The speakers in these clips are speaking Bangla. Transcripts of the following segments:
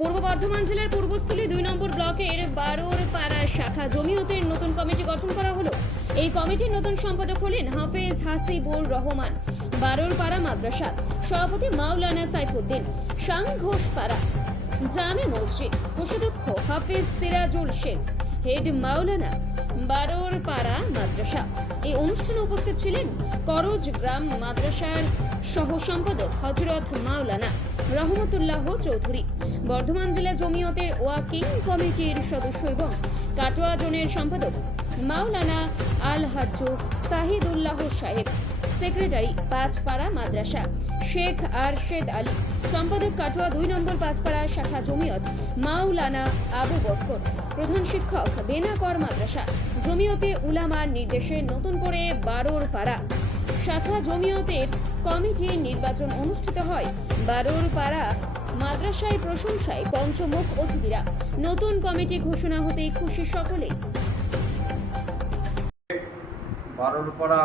পূর্ব বর্ধমান জেলার পূর্বস্থলী 2 নম্বর ব্লকের বারোর পাড়া শাখা জমিয়তের নতুন কমিটি গঠন করা হলো। এই কমিটির নতুন সম্পাদক হলেন হাফেজ হাসিবুর রহমান। বারোর পাড়া মাদ্রাসা সভাপতি মাওলানা সাইফুদ্দিন, সাংঘোষপাড়া জামে মসজিদ কোষাধ্যক্ষ হাফেজ সিরাজুল শেখ, হেড মাওলানা বারোর পাড়া মাদ্রাসা। এই অনুষ্ঠানে উপস্থিত ছিলেন করজ গ্রাম মাদ্রাসার সহ সম্পাদক হযরত মাওলানা রহমতুল্লাহ চৌধুরী, বর্ধমান জেলা জমিয়তের ওয়াকিং কমিটির সদস্য এবং কাটোয়া জোনের সম্পাদক মাওলানা আল হাজ্জ সাহিদুল্লাহ সাহেব, সেক্রেটারি পাঁচপাড়া মাদ্রাসা শেখ আরশেদ আলী, সম্পাদক কাটোয়া 2 নম্বর পাঁচপাড়া শাখা জমিয়ত মাওলানা আবু বকর, প্রধান শিক্ষক বেনাকর মাদ্রাসা জমিয়তে উলামার নির্দেশে নতুন করে বারোর পাড়া শাখা জমিয়তের কমিটির নির্বাচন অনুষ্ঠিত হয়। বারোর পাড়া মাদ্রাসায় প্রশংসায় পঞ্চমুখ অতিথিরা। নতুন কমিটি ঘোষণা হতেই খুশি সকলেই। বারোর পাড়া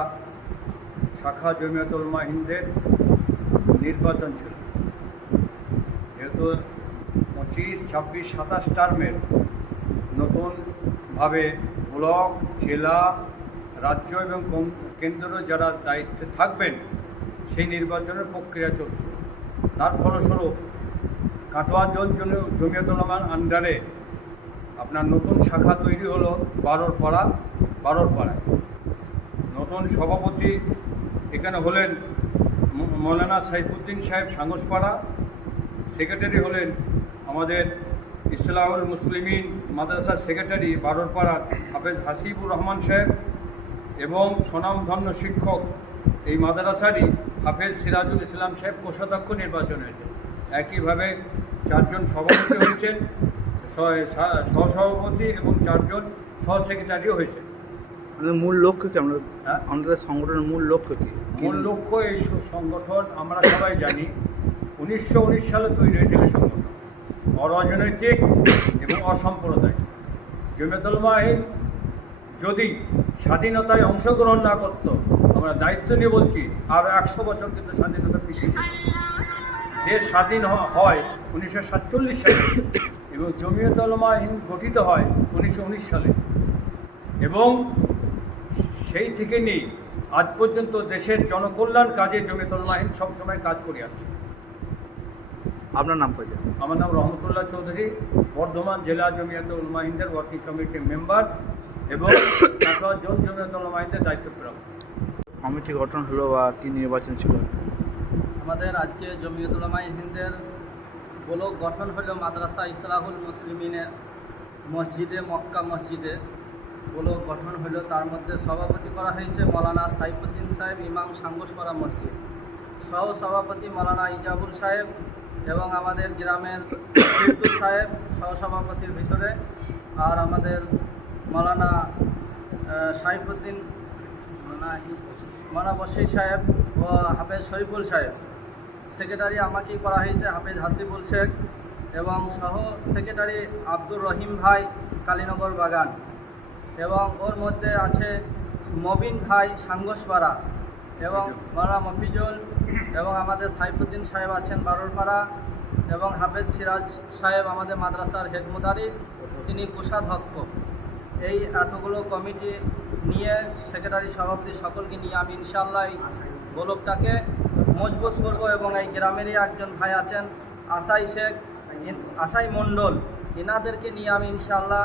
শাখা জমিয়তুল উলামা হিন্দের নির্বাচন ছিল, যেহেতু 25, 26, 27 টার্মের নতুনভাবে ব্লক, জেলা, রাজ্য এবং কেন্দ্র যারা দায়িত্বে থাকবেন সেই নির্বাচনের প্রক্রিয়া চলছে। তার ফলস্বরূপ কাটোয়া জমিয়তুল উলামার আন্ডারে আপনার নতুন শাখা তৈরি হলো বারোর পাড়ায়। নতুন সভাপতি এখানে হলেন মৌলানা সাইফুদ্দিন সাহেব সাংঘোষপাড়া, সেক্রেটারি হলেন আমাদের ইসলাহুল মুসলিমিন মাদ্রাসার সেক্রেটারি বারোর পাড়ার হাফেজ হাসিবুর রহমান সাহেব এবং স্বনামধন্য শিক্ষক এই মাদ্রাসারই হাফেজ সিরাজুল ইসলাম সাহেব কোষাধ্যক্ষ নির্বাচন হয়েছে। একইভাবে 4 জন সভাপতি হয়েছেন, সহসভাপতি এবং 4 জন সহ সেক্রেটারিও হয়েছে। মূল লক্ষ্য কি? আমাদের সংগঠনের মূল লক্ষ্য কি? মূল লক্ষ্য এই সংগঠন আমরা সবাই জানি 1919 সালে তৈরি হয়েছিল। সংগঠন অরাজনৈতিক এবং অসাম্প্রদায়িক। জমিয়তুল উলামা হিন্দ যদি স্বাধীনতায় অংশগ্রহণ না করত, আমরা দায়িত্ব নিয়ে বলছি আরও 100 বছর কিন্তু স্বাধীনতা পিছিয়ে দেশ স্বাধীন হয় 1947 সালে এবং জমিয়তুল উলামা হিন্দ গঠিত হয় 1919 সালে এবং সেই থেকে নিয়ে আজ পর্যন্ত দেশের জনকল্যাণ কাজে জমিয়তুল উলামা হিন্দ সবসময় কাজ করে আসছে। আপনার নাম পড়ে? আমার নাম রহমতুল্লাহ চৌধুরী, বর্ধমান জেলা জমিয়তুল উলামা হিন্দের ওয়ার্কিং কমিটির মেম্বার এবং কাটোয়া জোন জমিয়তুল উলামা হিন্দের দায়িত্বপ্রাপ্ত। কমিটি গঠন হলো বা কি নির্বাচন ছিল? আমাদের আজকে জমিয়তুল উলামা হিন্দের ব্লক গঠন হলো মাদ্রাসা ইসলাহুল মুসলিমিনের মসজিদে, মক্কা মসজিদে ব্লক গঠন হলো। তার মধ্যে সভাপতি করা হয়েছে মৌলানা সাইফুদ্দিন সাহেব, ইমাম সাংঘোষপাড়া মসজিদ, সহ সভাপতি মৌলানা ইজাবুল সাহেব এবং আমাদের গ্রামের ফিরদৌস সাহেব সহসভাপতির ভিতরে, আর আমাদের মৌলানা সাইফুদ্দিন, মৌলানা বশির সাহেব ও হাফেজ শরীফুল সাহেব। সেক্রেটারি আমাকেই করা হয়েছে হাফেজ হাসিবুল শেখ এবং সহ সেক্রেটারি আব্দুর রহিম ভাই কালীনগর বাগান, এবং ওর মধ্যে আছে মবিন ভাই সাংঘোষপাড়া এবং মৌলানা মফিজুল এবং আমাদের সাইফুদ্দিন সাহেব আছেন বারোর পাড়া এবং হাফেজ সিরাজ সাহেব আমাদের মাদ্রাসার হেড মুদারিস, তিনি কোষাধ্যক্ষ। এই এতগুলো কমিটি নিয়ে সেক্রেটারি সভাপতি সকলকে নিয়ে আমি ইনশাআল্লাহ এই ব্লকটাকে মজবুত করব এবং এই গ্রামেরই একজন ভাই আছেন আশাই মণ্ডল, এনাদেরকে নিয়ে আমি ইনশাআল্লাহ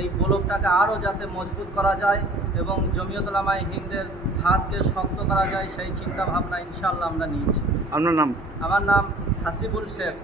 এই ব্লকটাকে আরও যাতে মজবুত করা যায় এবং জমিয়তুল উলামা হিন্দের হাতকে শক্ত করা যায় সেই চিন্তা ভাবনা ইনশাআল্লাহ আমরা নিয়েছি। আপনার নাম? আমার নাম হাসিবুল শেখ।